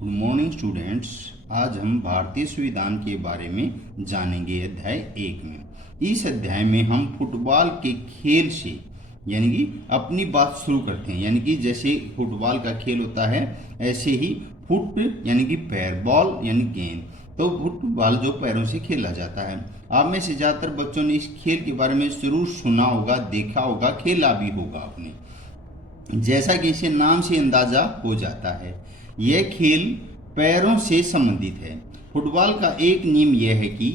Good morning students. आज हम भारतीय संविधान के बारे में जानेंगे अध्याय 1 में। इस अध्याय में हम फुटबॉल के खेल से यानी कि अपनी बात शुरू करते हैं। यानी कि जैसे फुटबॉल का खेल होता है ऐसे ही फुट यानी कि पैर, बॉल यानी गेंद, तो फुटबॉल जो पैरों से खेला जाता है। आप में से ज़्यादातर बच्चों ने इस खेल के बारे में जरूर सुना होगा, देखा होगा, खेला भी होगा आपने। जैसा कि इसे नाम से अंदाजा हो जाता है, यह खेल पैरों से संबंधित है। फुटबॉल का एक नियम यह है कि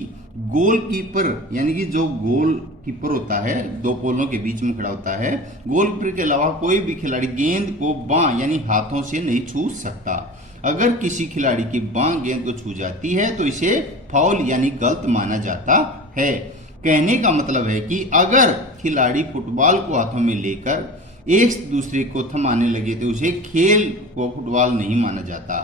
गोलकीपर यानी कि जो गोलकीपर होता है, दो पोलों के बीच में खड़ा होता है, गोलकीपर के अलावा कोई भी खिलाड़ी गेंद को बां यानी हाथों से नहीं छू सकता। अगर किसी खिलाड़ी की बां गेंद को छू जाती है तो इसे फाउल यानी गलत माना जाता है। कहने का मतलब है कि अगर खिलाड़ी फुटबॉल को हाथों में लेकर एक दूसरे को थमाने लगे तो उसे खेल को फुटबॉल नहीं माना जाता।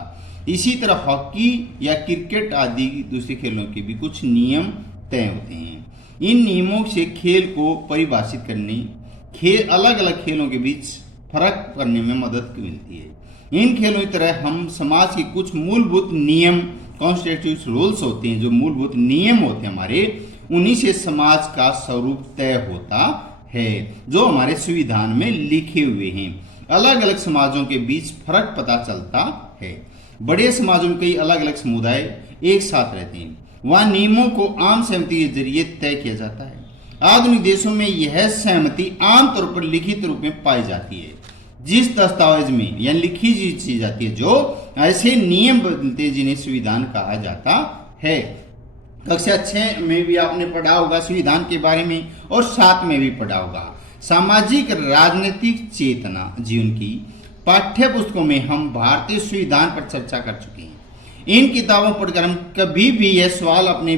इसी तरह हॉकी या क्रिकेट आदि दूसरे खेलों के भी कुछ नियम तय होते हैं। इन नियमों से खेल को परिभाषित करने, अलग अलग खेलों के बीच फर्क करने में मदद मिलती है। इन खेलों की तरह हम समाज के कुछ मूलभूत नियम, कॉन्स्टिट्यूशनल रूल्स होते हैं, जो मूलभूत नियम होते हैं हमारे, उन्हीं से समाज का स्वरूप तय होता है जो हमारे संविधान में लिखे हुए हैं। अलग अलग समाजों के बीच फर्क पता चलता है। बड़े समाजों में कई अलग अलग समुदाय एक साथ रहते हैं, वहां नियमों को आम सहमति के जरिए तय किया जाता है। आधुनिक देशों में यह सहमति आमतौर पर लिखित रूप में पाई जाती है। जिस दस्तावेज में यानी लिखी चीज जाती है, जो ऐसे नियम बनते हैं जिन्हें संविधान कहा जाता है। कक्षा 6 में भी आपने पढ़ा होगा संविधान के बारे में, और 7 में भी पढ़ा होगा। सामाजिक राजनीतिक चेतना जीवन की पाठ्य पुस्तकों में हम भारतीय संविधान पर चर्चा कर चुके हैं। इन किताबों पढ़कर हम कभी भी यह सवाल अपने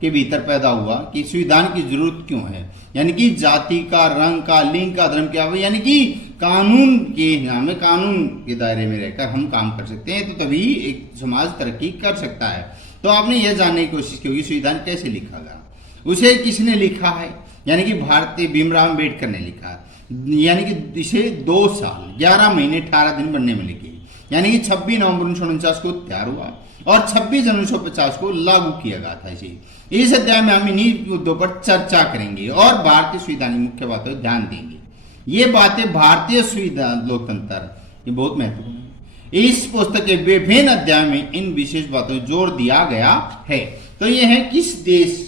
के भीतर पैदा हुआ कि संविधान की जरूरत क्यों है, यानी कि जाति का, रंग का, लिंग का, धर्म का, यानी कि कानून के नाम में, कानून के दायरे में रहकर हम काम कर सकते हैं, तो तभी एक समाज तरक्की कर सकता है। तो आपने यह जानने की कोशिश की होगी संविधान कैसे लिखा गया, उसे किसने लिखा है, यानी कि भारतीय भीमराव अम्बेडकर ने लिखा, यानी कि इसे 2 साल 11 महीने 18 दिन बनने में लगे, यानी कि 26 नवंबर 1949 को तैयार हुआ और 26 जनवरी 1950 को लागू किया गया था इसे। इस अध्याय में हम इन्हीं मुद्दों पर चर्चा करेंगे और भारतीय संविधान की मुख्य बातों पर ध्यान देंगे। ये बातें भारतीय संविधान लोकतंत्र ये बहुत महत्वपूर्ण है। इस पुस्तक के विभिन्न अध्याय में इन विशेष बातों पर जोर दिया गया है। तो यह है किस देश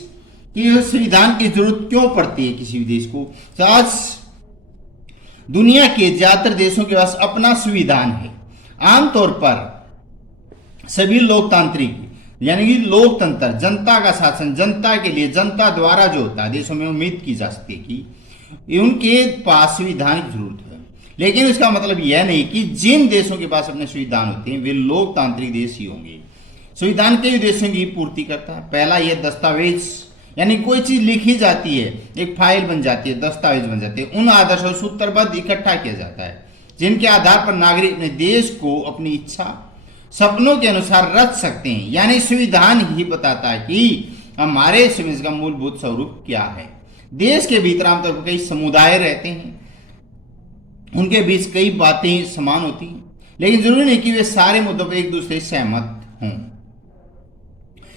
की संविधान की जरूरत क्यों पड़ती है किसी भी देश को। तो आज दुनिया के ज्यादातर देशों के पास अपना संविधान है। आमतौर पर सभी लोकतांत्रिक यानी कि लोकतंत्र, जनता का शासन, जनता के लिए, जनता द्वारा जो होता है, देशों में उम्मीद की जा सकती है कि उनके पास संविधान की जरूरत है। लेकिन इसका मतलब यह नहीं कि जिन देशों के पास अपने संविधान होते हैं वे लोकतांत्रिक देश ही होंगे। संविधान कई उद्देश्यों की पूर्ति करता है। पहला, यह दस्तावेज, यानी कोई चीज लिखी जाती है, एक फाइल बन जाती है, दस्तावेज बन जाते हैं, उन आदर्शों सूत्रबद्ध इकट्ठा किया जाता है जिनके आधार पर नागरिक अपने देश को अपनी इच्छा, सपनों के अनुसार रच सकते हैं। यानी संविधान ही बताता है कि हमारे समाज का मूलभूत स्वरूप क्या है। देश के भीतर आमतौर पर कई समुदाय रहते हैं, उनके बीच कई बातें समान होती हैं, लेकिन जरूरी नहीं कि वे सारे मुद्दों पर एक दूसरे से सहमत हों।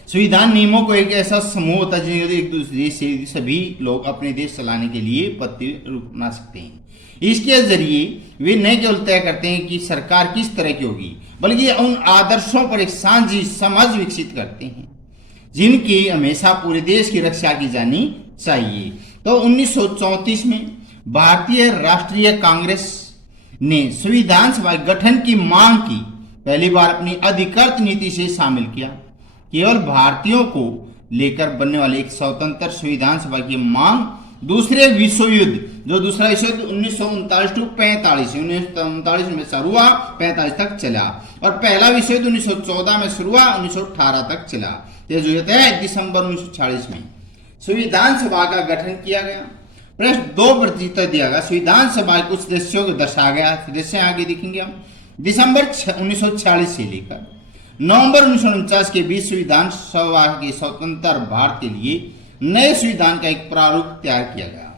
संविधान नियमों को एक ऐसा समूह होता है जिन्हें एक दूसरे से सभी लोग अपने देश चलाने के लिए पत्ती बना सकते हैं। इसके जरिए वे न केवल तय करते हैं कि सरकार किस तरह की होगी, बल्कि उन आदर्शों पर एक साझी समझ विकसित करते हैं जिनकी हमेशा पूरे देश की रक्षा की जानी चाहिए। तो 1934 में भारतीय राष्ट्रीय कांग्रेस ने संविधान सभा गठन की मांग की, पहली बार अपनी अधिकृत नीति से शामिल किया। केवल भारतीयों को लेकर बनने वाली एक स्वतंत्र संविधान सभा की मांग दूसरे विश्व युद्ध, जो दूसरा विश्व युद्ध 1939 टू 45, 1939 में शुरू हुआ, 45 तक चला, और पहला विश्व युद्ध 1914 में शुरू हुआ, 1918 तक चला। यह जो है दिसंबर 1946 में संविधान सभा का गठन किया गया। प्रश्न 2 प्रतिशत दिया गया। संविधान सभा के कुछ सदस्यों को दर्शाया गया, सदस्य आगे दिखेंगे हम। दिसंबर 1946 से लेकर नवंबर 1949 के बीच संविधान सभा के स्वतंत्र भारत के लिए नए संविधान का एक प्रारूप तैयार किया गया।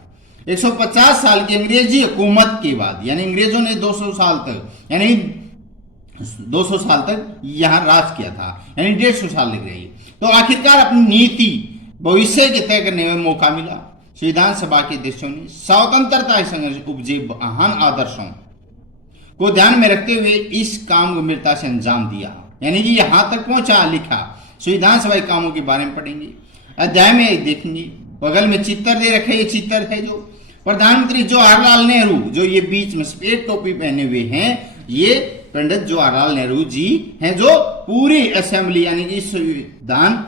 150 साल की अंग्रेजी हुकूमत के बाद, यानी अंग्रेजों ने 200 साल तक, यानी 200 साल तक यहाँ राज किया था, यानी 150 साल लग रही। तो आखिरकार अपनी नीति भविष्य के तय करने में मौका मिला। संविधान सभा के देशों ने स्वतंत्रता संघर्ष उपजे महान आदर्शों को ध्यान में रखते हुए इस काम को वीरता से अंजाम दिया, यानी कि यहां तक पहुंचा लिखा। संविधान सभा के कामों के बारे में पढ़ेंगे, अध्याय में देखेंगे। बगल में चित्र दे रखे, ये चित्र है जो प्रधानमंत्री जवाहरलाल नेहरू, जो ये बीच में सफेद टोपी पहने हुए हैं, ये पंडित जवाहरलाल नेहरू जी हैं, जो पूरी असेंबली यानी कि संविधान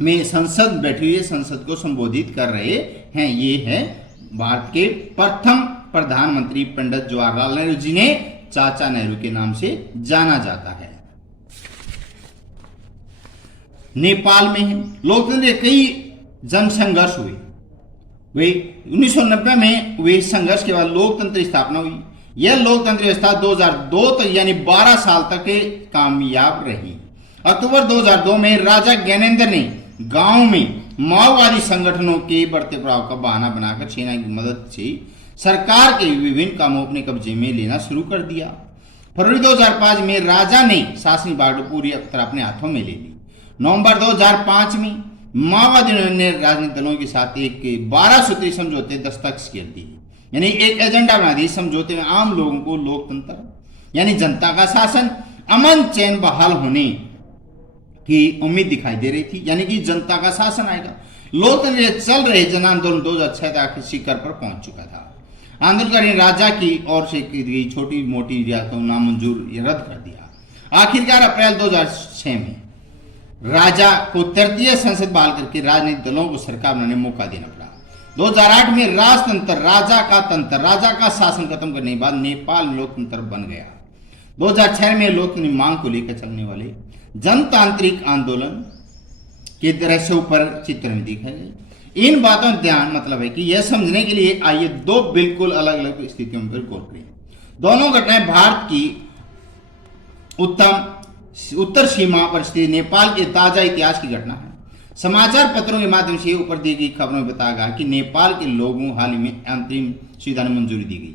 में संसद बैठी हुई संसद को संबोधित कर रहे हैं। ये है भारत के प्रथम प्रधानमंत्री पंडित जवाहरलाल नेहरू, जिन्हें चाचा नेहरू के नाम से जाना जाता है। नेपाल में लोकतंत्र के कई जन संघर्ष हुए। वे 1990 में हुए संघर्ष के बाद लोकतंत्र की स्थापना हुई। यह लोकतंत्र व्यवस्था 2002 तक यानी 12 साल तक कामयाब रही। अक्टूबर 2002 में राजा ज्ञानेंद्र ने गांव में माओवादी संगठनों के बढ़ते प्रभाव का बहाना बनाकर सेना की मदद से सरकार के विभिन्न कामों अपने कब्जे में लेना शुरू कर दिया। फरवरी 2005 में राजा ने शासन बागडोर पूरी अख्तियार अपने हाथों में ले ली। नवंबर 2005 में माओवादियों ने राजनीतिक दलों के साथ एक 12 सूत्री समझौते दस्तखत कर दिए, यानी एक एजेंडा बना दी। समझौते में आम लोगों को लोकतंत्र यानी जनता का शासन, अमन चैन बहाल होने की उम्मीद दिखाई दे रही थी, यानी कि जनता का शासन आएगा। लोकतंत्र चल रहे जन आंदोलन 2006 तक शिखर पर पहुंच चुका था। आंदोलनकारियों ने राजा की ओर से की गई छोटी मोटी रियायतों को नामंजूर रद्द कर दिया। आखिरकार अप्रैल 2006 में राजा को तृतीय संसद बहाल करके राजनीतिक दलों को सरकार बनाने मौका देना पड़ा। 2008 में राजतंत्र, राजा का शासन खत्म करने के बाद नेपाल लोकतंत्र बन गया। 2006 में लोकतंत्र की मांग को लेकर चलने वाले जनतांत्रिक आंदोलन के दृश्यों पर चित्र में दिखाए गए। इन बातों का ध्यान मतलब है कि यह समझने के लिए आइए दो बिल्कुल अलग अलग स्थितियों पर गौर करें। दोनों घटनाएं भारत की उत्तर सीमा पर स्थित नेपाल के ताजा इतिहास की घटना है। समाचार पत्रों के माध्यम से ऊपर दी गई खबरों में बताया गया कि नेपाल के लोगों हाल ही में अंतरिम संविधान मंजूरी दी गई।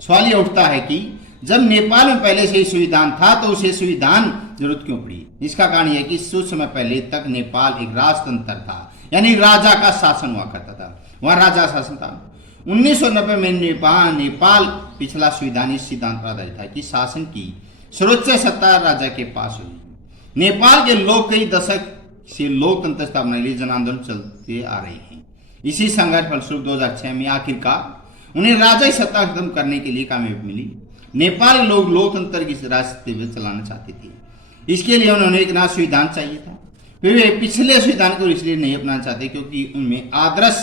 सवाल यह उठता है कि जब नेपाल में पहले से ही संविधान था तो उसे संविधान जरूरत क्यों पड़ी? इसका कारण यह कि कुछ समय पहले तक नेपाल एक राजतंत्र था, यानी राजा का शासन हुआ करता था, वहां राजा शासन था। 1990 में नेपाल पिछला संविधान इस सिद्धांत पर आधारित था कि शासन की सर्वोच्च सत्ता राजा के पास हुई। नेपाल के लोग कई दशक से लोकतंत्र स्थापना के लिए जन आंदोलन चलते आ रहे हैं। इसी संघर्ष फलस्वरूप 2006 में आखिरकार उन्हें राजा की सत्ता खत्म करने के लिए कामयाबी मिली। नेपाल के लोग लोकतंत्र की रास्ते में चलाना चाहते थे। इसके लिए उन्होंने एक नया संविधान चाहिए था। फिर वे पिछले संविधान को इसलिए नहीं अपनाना चाहते क्योंकि उनमें आदर्श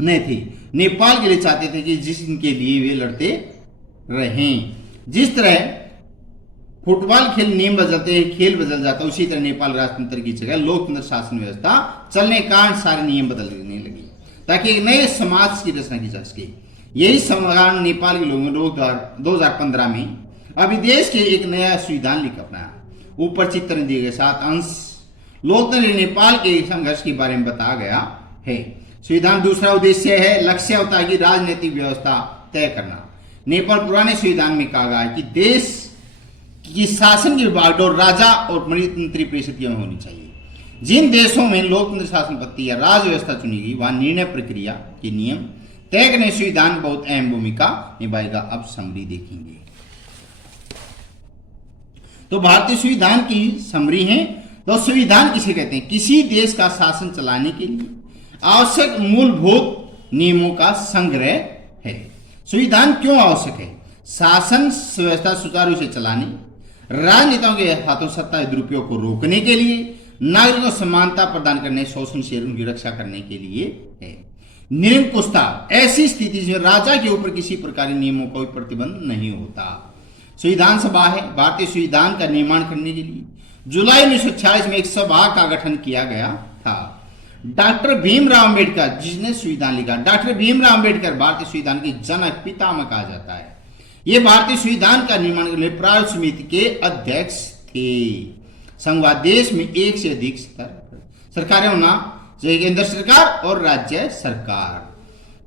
नहीं थे। नेपाल के लिए चाहते थे कि जिसके लिए वे लड़ते रहें। जिस तरह फुटबॉल खेल नियम बदलते हैं, खेल बदल जाता है, उसी तरह नेपाल राजतंत्र की जगह लोकतंत्र शासन व्यवस्था चलने के कारण सारे नियम बदलने लगे ताकि एक नए समाज की रचना की जा सके। यही समाधान नेपाल के लोगों ने 2015 में अभिदेश के एक नया संविधान लिख अपनाया। ऊपर चित्र दिए गए 7 अंश लोकतंत्र नेपाल के संघर्ष के बारे में बताया गया है। संविधान दूसरा उद्देश्य है, लक्ष्य होता है कि राजनीतिक व्यवस्था तय करना। नेपाल पुराने संविधान में कहा गया है कि देश की शासन की बागडोर राजा और मणितंत्री परिषद की होनी चाहिए। जिन देशों में लोकतंत्र शासन पद्धति या राज व्यवस्था चुनी गई वहां निर्णय प्रक्रिया के नियम तय करने संविधान बहुत अहम भूमिका निभाएगा। अब समरी देखेंगे। तो भारतीय संविधान की समरी है। तो संविधान किसे कहते हैं? किसी देश का शासन चलाने के लिए आवश्यक मूलभूत नियमों का संग्रह है। संविधान क्यों आवश्यक है? शासन व्यवस्था सुचारू रूप से चलाने, राजनेताओं के हाथों सत्ता दुरुपयोग को रोकने के लिए, नागरिकों को समानता प्रदान करने, शोषण से उनकी रक्षा करने के लिए है। निरंकुशता ऐसी स्थिति जिसमें राजा के ऊपर किसी प्रकार के नियमों का कोई प्रतिबंध नहीं होता। संविधान सभा है भारतीय संविधान का निर्माण करने के लिए। जुलाई 1946 में एक सभा का गठन किया गया था। डॉक्टर भीमराव अंबेडकर जिसने संविधान लिखा, डॉक्टर भीमराव अंबेडकर भारतीय संविधान के जनक पितामह कहा जाता है। ये भारतीय संविधान का निर्माण करने के लिए प्रारूप समिति के अध्यक्ष थे। संघवाद देश में एक से अधिक सरकारें होना चाहिए, केंद्र सरकार और राज्य सरकार।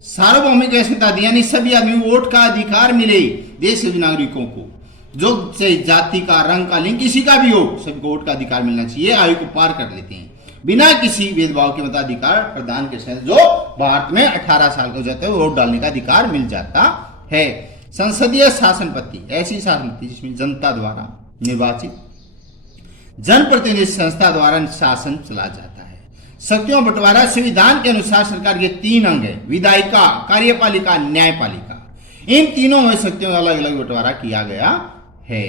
सार्वभौमिक व्यवस्था दी यानी सभी आदमी वोट का अधिकार मिले देश के नागरिकों को। जो चाहे जाति का, रंग का, लिंग किसी का भी हो, सभी को वोट का अधिकार मिलना चाहिए। आयु को पार कर लेते हैं बिना किसी भेदभाव के मताधिकार प्रदान के साथ जो भारत में 18 साल के हो जाते हैं वोट डालने का अधिकार मिल जाता है। संसदीय शासन पद्धति ऐसी शासन पद्धति जिसमें जनता द्वारा निर्वाचित जनप्रतिनिधि संस्था द्वारा शासन चला जाता है। शक्तियों बंटवारा संविधान के अनुसार सरकार के 3 अंग है, विधायिका, कार्यपालिका, न्यायपालिका। इन तीनों में शक्तियों का अलग अलग बंटवारा किया गया है।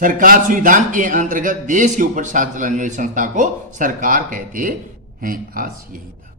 सरकार संविधान के अंतर्गत देश के ऊपर शासन चलाने वाली संस्था को सरकार कहते हैं। आज यही था।